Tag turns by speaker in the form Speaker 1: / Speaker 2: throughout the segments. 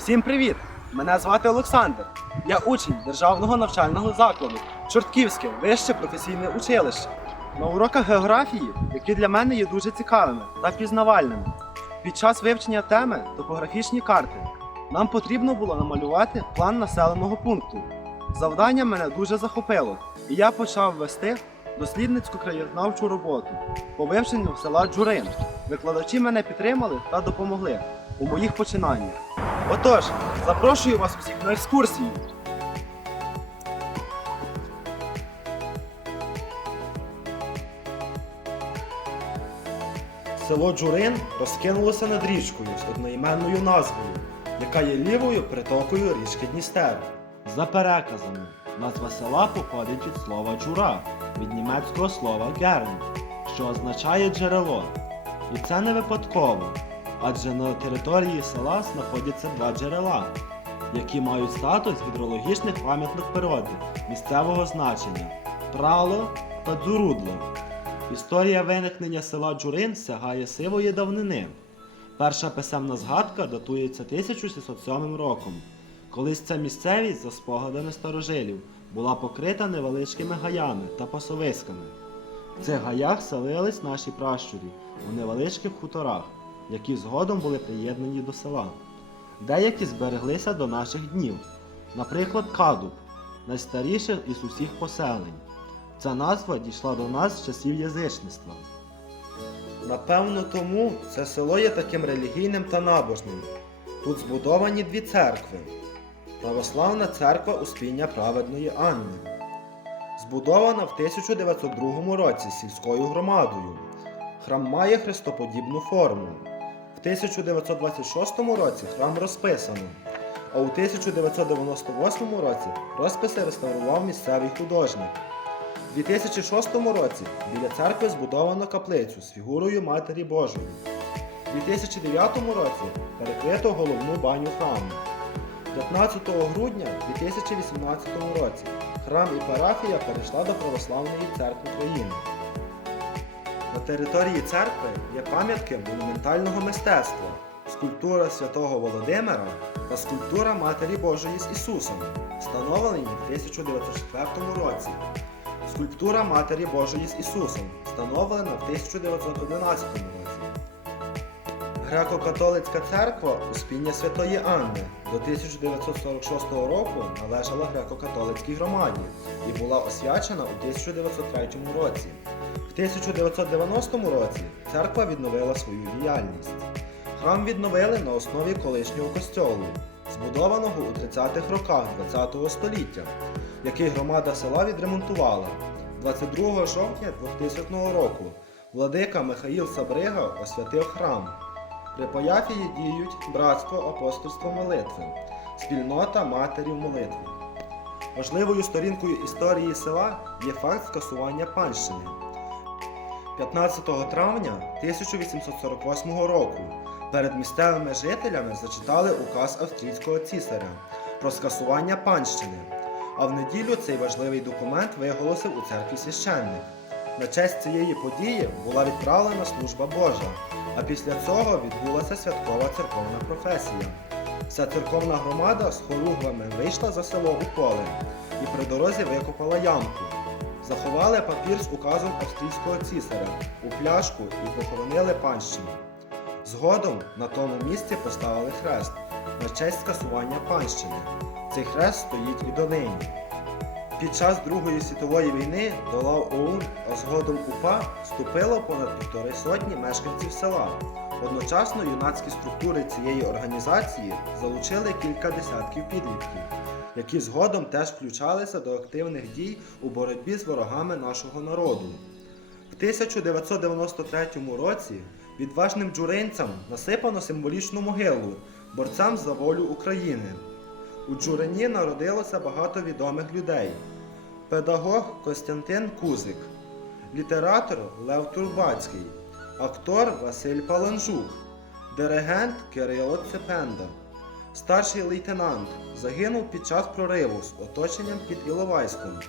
Speaker 1: Всім привіт! Мене звати Олександр. Я учень державного навчального закладу Чортківське вище професійне училище. На уроках географії, які для мене є дуже цікавими та пізнавальними. Під час вивчення теми топографічні карти нам потрібно було намалювати план населеного пункту. Завдання мене дуже захопило, і я почав вести дослідницьку краєзнавчу роботу по вивченню села Джурин. Викладачі мене підтримали та допомогли у моїх починаннях. Отож, запрошую вас усіх на екскурсію. Село Джурин розкинулося над річкою з одноіменною назвою, яка є лівою притокою річки Дністер. За переказами, назва села походить від слова джура, від німецького слова герн, що означає джерело. І це не випадково, адже на території села знаходяться два джерела, які мають статус гідрологічних пам'яток природи місцевого значення прало та дзурудло. Історія виникнення села Джурин сягає сивої давнини. Перша писемна згадка датується 1607 роком. Колись ця місцевість, за спогадами старожилів, була покрита невеличкими гаями та пасовиськами. В цих гаях селились наші пращурі у невеличких хуторах, які згодом були приєднані до села. Деякі збереглися до наших днів, наприклад, Кадуб, найстаріше із усіх поселень. Ця назва дійшла до нас з часів язичництва. Напевно, тому це село є таким релігійним та набожним. Тут збудовані дві церкви. Православна церква Успіння праведної Анни. Збудована в 1902 році сільською громадою. Храм має хрестоподібну форму. В 1926 році храм розписано, а у 1998 році розписи реставрував місцевий художник. У 2006 році біля церкви збудовано каплицю з фігурою Матері Божої. У 2009 році перекрито головну баню храму. 15 грудня 2018 році храм і парафія перейшла до Православної церкви країни. На території церкви є пам'ятки монументального мистецтва, скульптура святого Володимира та скульптура Матері Божої з Ісусом, встановлені в 1904 році. Скульптура Матері Божої з Ісусом, встановлена в 1911 році. Греко-католицька церква Успіння Святої Анни до 1946 року належала греко-католицькій громаді і була освячена у 1903 році. В 1990 році церква відновила свою діяльність. Храм відновили на основі колишнього костьолу, збудованого у 30-х роках ХХ століття, який громада села відремонтувала. 22 жовтня 2000 року владика Михаїл Сабрига освятив храм. При Паяфії діють братство апостольство молитви, спільнота матерів молитви. Важливою сторінкою історії села є факт скасування панщини. 15 травня 1848 року перед місцевими жителями зачитали указ австрійського цісаря про скасування панщини, а в неділю цей важливий документ виголосив у церкві священник. На честь цієї події була відправлена служба Божа, а після цього відбулася святкова церковна професія. Вся церковна громада з хоругвами вийшла за село у поле і при дорозі викопала ямку. Заховали папір з указом австрійського цісаря у пляшку і похоронили панщину. Згодом на тому місці поставили хрест на честь скасування панщини. Цей хрест стоїть і донині. Під час Другої світової війни до лав ОУН, а згодом УПА вступило понад півтори сотні мешканців села. Одночасно юнацькі структури цієї організації залучили кілька десятків підлітків, які згодом теж включалися до активних дій у боротьбі з ворогами нашого народу. В 1993 році відважним джуринцям насипано символічну могилу борцям за волю України. У Джурині народилося багато відомих людей. Педагог Костянтин Кузик, літератор Лев Турбацький, актор Василь Паланжук, диригент Кирило Цепенда, старший лейтенант загинув під час прориву з оточенням під Іловайськом,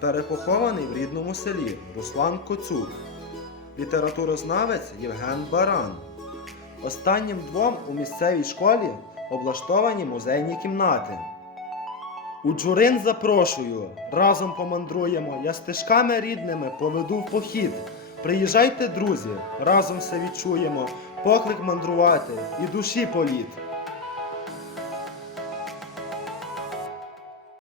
Speaker 1: перепохований в рідному селі Руслан Коцюк, літературознавець Євген Баран. Останнім двом у місцевій школі облаштовані музейні кімнати. У Джурин запрошую, разом помандруємо, я стежками рідними поведу в похід. Приїжджайте, друзі, разом все відчуємо, поклик мандрувати і душі політ.